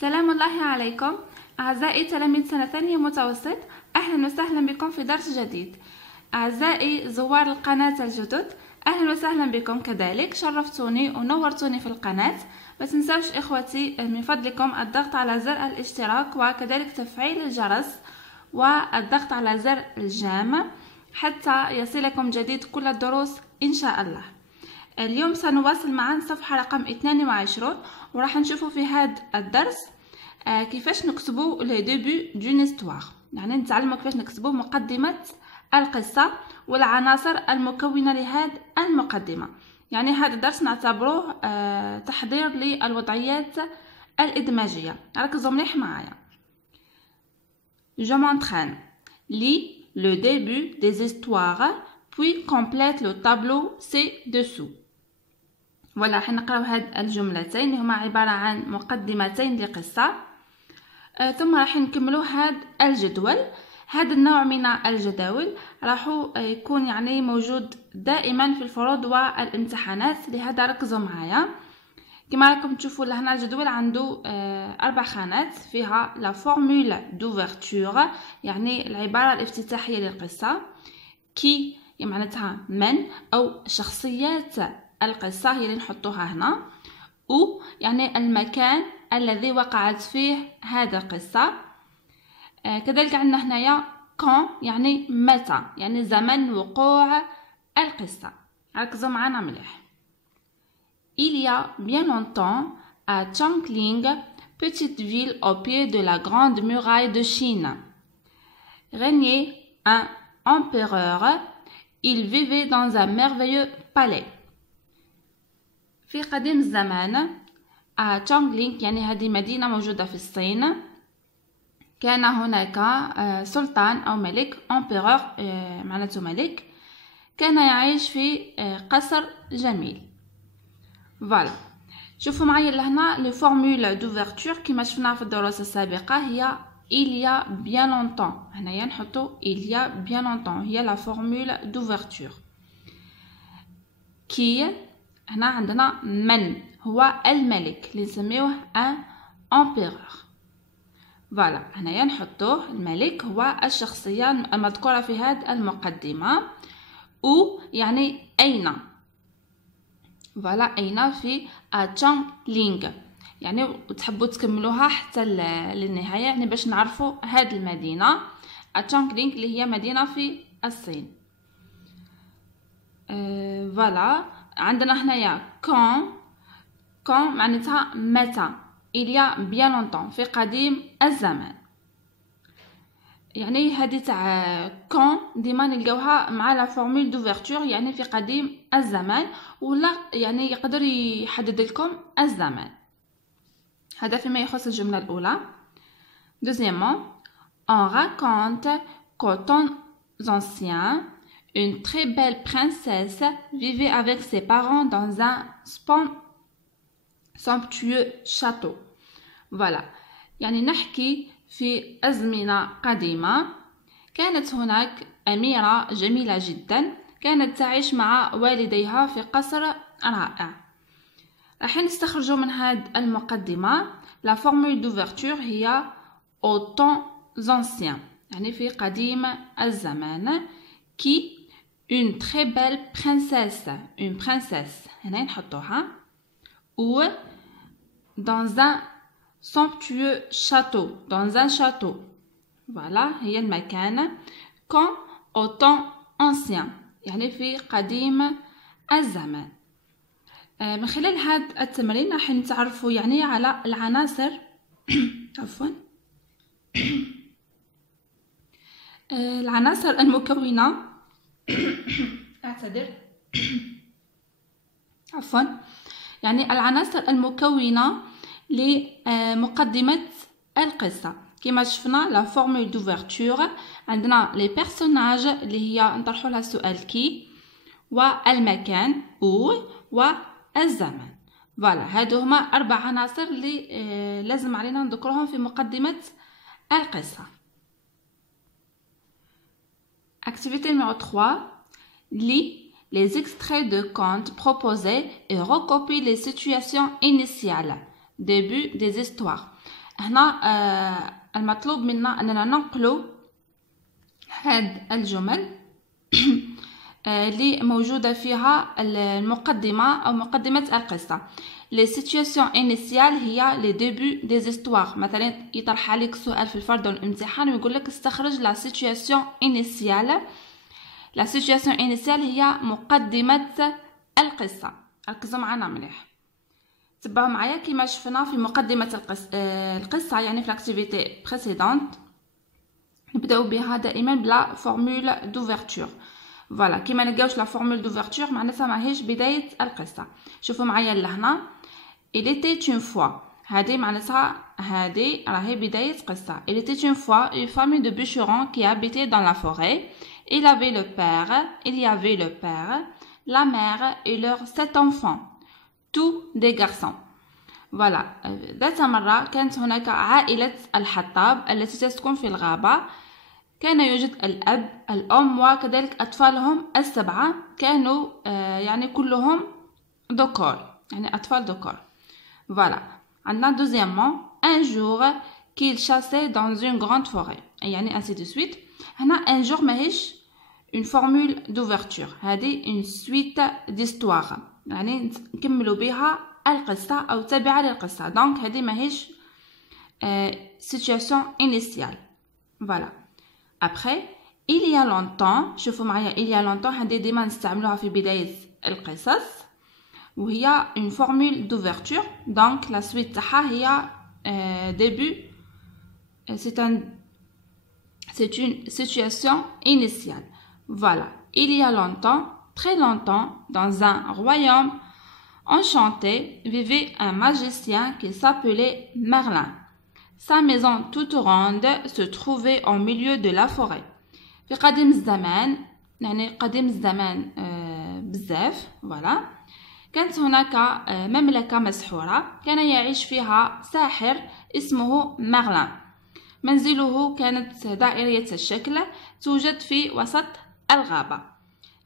سلام الله عليكم أعزائي تلاميذ سنة ثانية متوسط. أهلا وسهلا بكم في درس جديد. أعزائي زوار القناة الجدد، أهلا وسهلا بكم كذلك. شرفتوني ونورتوني في القناة. ما تنسوش إخوتي من فضلكم الضغط على زر الاشتراك وكذلك تفعيل الجرس والضغط على زر الجام حتى يصلكم جديد كل الدروس إن شاء الله. اليوم سنواصل معا صفحة رقم 22 وراح نشوفوا في هذا الدرس كيفاش نكتبوا لي ديبي دون استوار، يعني نتعلموا كيفاش نكتبوا مقدمة القصة والعناصر المكونة لهذه المقدمة. يعني هذا الدرس نعتبروه تحضير للوضعيات الإدماجية. ركزوا مليح معايا. Je m'entraîne. Lis le début des histoires puis complète le tableau ci-dessous. ولا حنقراو هاد الجملتين هما عبارة عن مقدمتين لقصة، ثم راح نكملو هاد الجدول. هذا النوع من الجداول راح يكون يعني موجود دائما في الفروض والامتحانات، لهذا ركزوا معايا. كما راكم تشوفوا لهنا الجدول عنده 4 خانات فيها لا فورمول دوفرتور، يعني العبارة الافتتاحية للقصة، كي معناتها من أو شخصيات القصة هي اللي نحطوها هنا، أو يعني المكان الذي وقعت فيه هذا القصة. كذلك عندنا هنايا كون يعني متى، يعني زمن وقوع القصة. ركزوا معنا مليح. Il y a bien longtemps, à Chongqing, petite ville au pied de la grande muraille de Chine, régnait un empereur. Il vivait dans un merveilleux palais. في قديم الزمان à Chongqing، يعني هذه مدينة موجودة في الصين، كان هناك سلطان أو ملك، empereur معناته ملك، كان يعيش في قصر جميل. فوالا شوفوا معايا لهنا لي فورمول دوفرتور كما شفنا في الدروس السابقة، هي il y a bien longtemps. هنايا نحطو il y a bien longtemps هي لا فورمول دوفرتور. كي هنا عندنا من هو الملك اللي نسميوه ان امبيرور. فوالا هنايا نحطوه الملك هو الشخصية المذكورة في هذه المقدمة، او يعني اين. فوالا اين في تشونغلينغ، يعني تحبوا تكملوها حتى للنهاية، يعني باش نعرفوا هذه المدينة تشونغلينغ اللي هي مدينة في الصين. فوالا عندنا هنايا كون معناتها متى، il y a bien longtemps في قديم الزمان. يعني هذه تاع كون ديما نلقاوها مع لا فورمول دوفرتور، يعني في قديم الزمان، ولا يعني يقدر يحدد لكم الزمان. هذا فيما يخص الجملة الأولى. Deuxièmement, on raconte qu'au temps ancien, une très belle princesse vivait avec ses parents dans un somptueux château. Voilà. يعني نحكي في أزمنة قديمة كانت هناك أميرة جميلة جدا كانت تعيش مع والديها في قصر رائع. راح نستخرجوا من هذه المقدمة لا فورمول دوفرتور هي au temps ancien، يعني في قديم الزمان، كي une très belle princesse، une princesse هنا نحطوها، ou dans un somptueux château، dans un château. voilà هي المكان. quand au temps ancien يعني في قديم الزمان. من خلال هذا التمرين راح نتعرفوا يعني على العناصر عفوا العناصر المكونة اعتذر عفوا يعني العناصر المكونة لمقدمة القصة. كما شفنا لا فورمول دوفرتور عندنا لي بيرسوناج اللي هي نطرحوا لها السؤال كي، والمكان او، والزمان. فوالا هادو هما 4 عناصر اللي لازم علينا نذكرهم في مقدمة القصة. Activité numéro 3. Lis les extraits de contes proposés et recopie les situations initiales. Début des histoires. هنا المطلوب منا أننا ننقل هاد الجمل اللي موجودة فيها المقدمة أو مقدمة القصة. les situations initiales هي les débuts des histoires. مثلا يطرح عليك سؤال في الفرض والامتحان ويقول لك استخرج la situation initiale. la situation initiale هي مقدمة القصة. ركزوا معنا مليح، تبعوا معايا كيما شفنا في مقدمة القصة يعني في l'activité précédente نبداو بها دائما بلا فورمول دوفرتور. فوالا كيما نلقاوش لا فورمول دوفرتور معناتها ماهيش بداية القصة. شوفوا معايا لهنا il était une fois، هذه معناتها هذه راهي بداية قصة. il était une fois une famille de bûcherons qui habitait dans la forêt. il y avait le père, la mère et leurs 7 enfants, tous des garçons. فوالا ذات مرة كانت هناك عائلة الحطاب التي تسكن في الغابة. كان يوجد الأب الأم وكذلك أطفالهم 7 كانوا يعني كلهم ذكور، يعني أطفال ذكور. فوالا عندنا دوزيامون un jour qu'il chassait dans une grande forêt، يعني ainsi de suite. هنا un jour ماهيش une formule d'ouverture، هذه une suite d'histoire، يعني نكملوا بها القصة أو تابعة للقصة. دونك هذه ماهيش situation initiale. voilà. après il y a longtemps، شوفوا معايا il y a longtemps هذه ديما نستعملوها في بداية القصص وهي une formule d'ouverture. donc la suite تاعها هي début، c'est une situation initiale. voilà. il y a longtemps, très longtemps, dans un royaume enchanté vivait un magicien qui s'appelait Merlin. Sa maison toute ronde se trouvait au milieu de la forêt. في قديم الزمان، يعني قديم الزمان بزاف. voilà. كانت هناك مملكة مسحورة كان يعيش فيها ساحر اسمه ميرلان. منزله كانت دائرية الشكل توجد في وسط الغابة.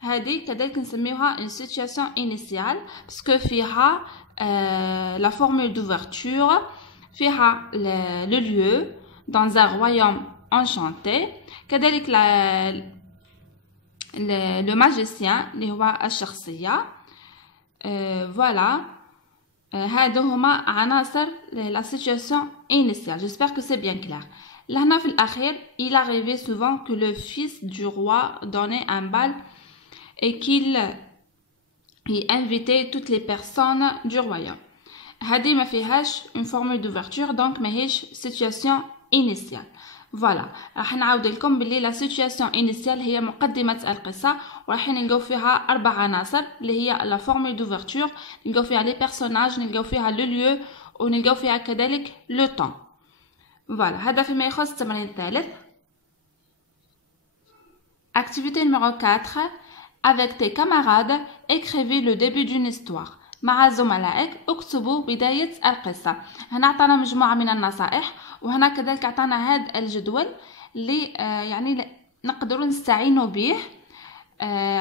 هذه كذلك نسميوها une situation initiale باسكو فيها la formule d'ouverture، فيها le lieu dans un royaume enchanté، كذلك le magicien اللي هو الشخصية. voilà. هادو هما عناصر la situation initiale. j'espère que c'est bien clair. لهنا في الأخير il arrivait souvent que le fils du roi donnait un bal et qu'il y invitait toutes les personnes du royaume. هذه ما فيهاش une formule d'ouverture donc ماهيش situation initiale. فوالا راح نعاود لكم باللي la situation initiale هي مقدمة القصة وراح نلقاو فيها 4 عناصر اللي هي la formule d'ouverture، نلقاو فيها les personnages، نلقاو فيها le lieu ونلقاو فيها كذلك le temps. فوالا هذا فيما يخص التمرين الثالث. activité numéro 4. avec tes camarades écrivez le début d'une histoire. مع زملائك اكتبوا بداية القصة. هنا عطانا مجموعة من النصائح وهنا كذلك عطانا هذا الجدول اللي يعني نقدروا نستعينوا به.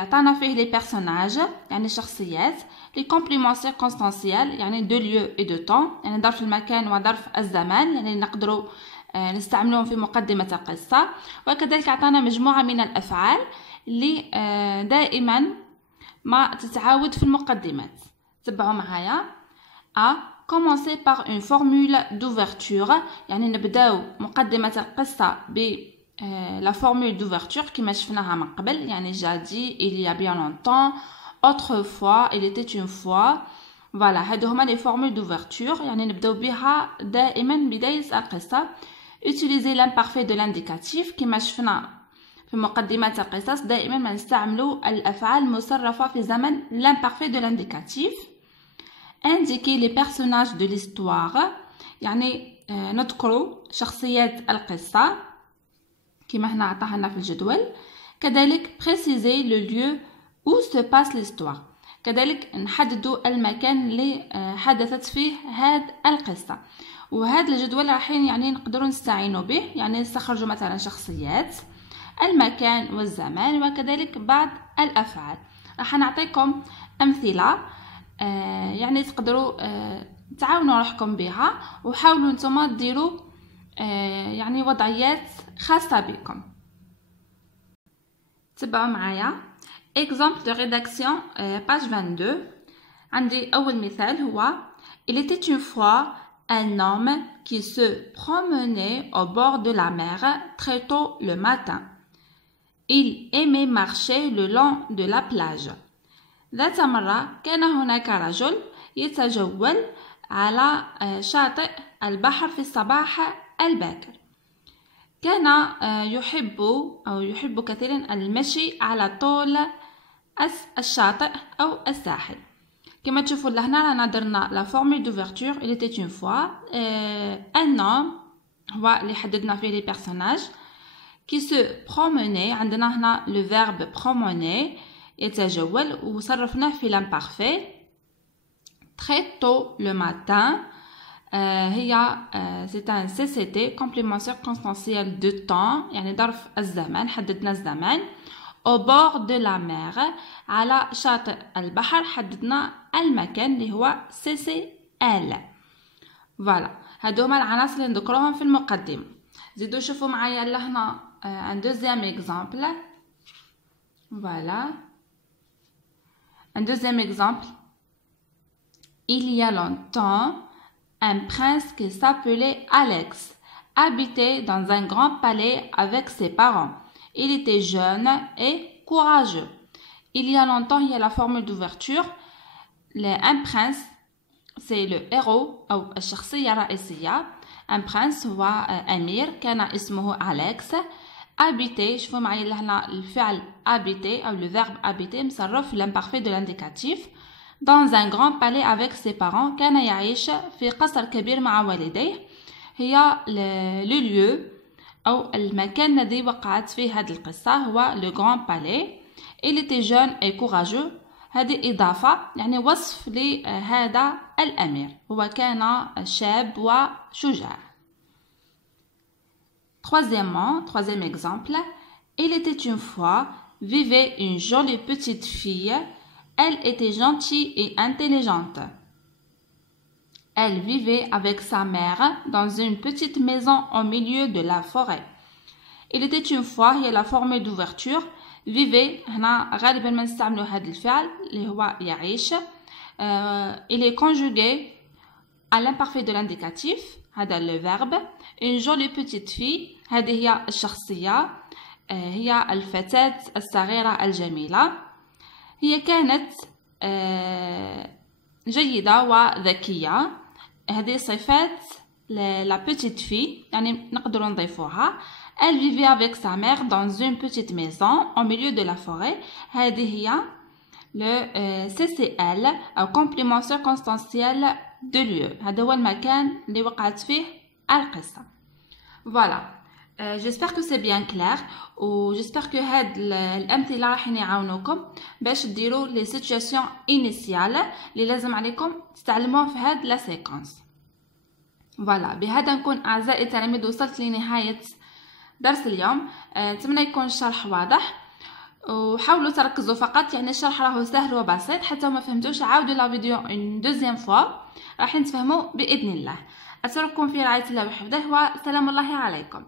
عطانا فيه لي بيرسوناج يعني الشخصيات، لي كومبليمون سيركونستانسيال يعني دو ليو اي دو طون يعني ظرف المكان وظرف الزمان يعني نقدروا نستعملوهم في مقدمة القصة. وكذلك عطانا مجموعة من الأفعال اللي دائما ما تتعاود في المقدمات. تبعوا معايا. A commencer par une formule d'ouverture يعني نبداو مقدمة القصة ب la formule d'ouverture كما شفناها من قبل يعني جادي il y a bien longtemps، autrefois، il était une fois. voilà هادو هما les formules d'ouverture يعني نبداو بها دائما بداية القصة. utiliser l'imparfait de l'indicatif كما شفنا في مقدمات القصص دائما ما نستعملوا الأفعال المصرفة في زمن l'imparfait de l'indicatif. indiquer les personnages de l'histoire يعني نذكروا شخصيات القصة كما هنا عطاها لنا في الجدول. كذلك préciser le lieu où se passe l'histoire، كذلك نحددوا المكان اللي حدثت فيه هذه القصة. وهذا الجدول راح يعني نقدروا نستعينوا به يعني نستخرجوا مثلا شخصيات، المكان والزمان وكذلك بعض الأفعال. راح نعطيكم أمثلة يعني تقدروا تعاونوا روحكم بها وحاولوا نتوما ديروا يعني وضعيات خاصة بكم. تبعوا معايا exemple de rédaction page 22. عندي أول مثال هو Il était une fois un homme qui se promenait au bord de la mer très tôt le matin. Il aimait marcher le long de la plage. ذات مرة كان هناك رجل يتجول على شاطئ البحر في الصباح الباكر. كان يحب كثيرا المشي على طول الشاطئ أو الساحل. كما تشوفوا لهنا رانا درنا لا فورمول دوفرتور il était une fois un homme هو اللي حددنا فيه لي بيرسوناج qui se promenait. عندنا هنا لو فيرب promener يتجول وصرفناه في l'imparfait. très tôt le matin هي c'est un CCT complément circonstanciel de temps يعني ظرف الزمان حددنا الزمان. au bord de la mer على شاطئ البحر حددنا المكان اللي هو CCL. فوالا هادو هما العناصر اللي نذكروهم في المقدمة. زيدوا شوفوا معايا لهنا un deuxième exemple. Voilà. Un deuxième exemple. Il y a longtemps, un prince qui s'appelait Alex habitait dans un grand palais avec ses parents. Il était jeune et courageux. Il y a longtemps, il y a la formule d'ouverture. Un prince, c'est le héros أو الشخصية الرئيسية. Un prince هو أمير كان اسمه أليكس. habiter شوفوا معايا لهنا الفعل habiter أو le verbe habiter مصرف l'imparfait de l'indicatif. dans un grand palais avec ses parents كان يعيش في قصر كبير مع والديه. هي le lieu أو المكان الذي وقعت فيه هذه القصة هو le grand palais. il était jeune et courageux. هذه إضافة يعني وصف لهذا الأمير هو كان شاب وشجاع. Troisième exemple. Il était une fois vivait une jolie petite fille. Elle était gentille et intelligente. Elle vivait avec sa mère dans une petite maison au milieu de la forêt. Il était une fois هي la formule d'ouverture. vivait هنا غالبا ما نستعملوا هذا الفعل اللي هو يعيش. il est conjugué à l'imparfait de l'indicatif. هذا le verbe. une jolie petite fille هذه هي الشخصية هي الفتاة الصغيرة الجميلة. هي كانت جيدة وذكية. هذه صفات la petite fille يعني نقدر نضيفوها. Elle vivait avec sa mère dans une petite maison au milieu de la forêt. هذه هي le CCL أو complément circonstanciel de lieu. هذا هو المكان اللي وقعت فيه القصة. Voilà. J'espère que c'est bien clair و j'espère que هاد الأمثلة راح يعاونوكم باش ديروا les situations initiales اللي لازم عليكم تتعلموهم في هاد لا سيكونس. Voilà. بهذا نكون أعزائي التلاميذ وصلت لنهاية درس اليوم. نتمنى يكون الشرح واضح وحاولوا تركزوا فقط يعني الشرح راهو سهل وبسيط. حتى ما فهمتوش عاودوا لا فيديو une deuxième fois راح نتفهموا بإذن الله. أترككم في رعاية الله وحفظه وسلام الله عليكم.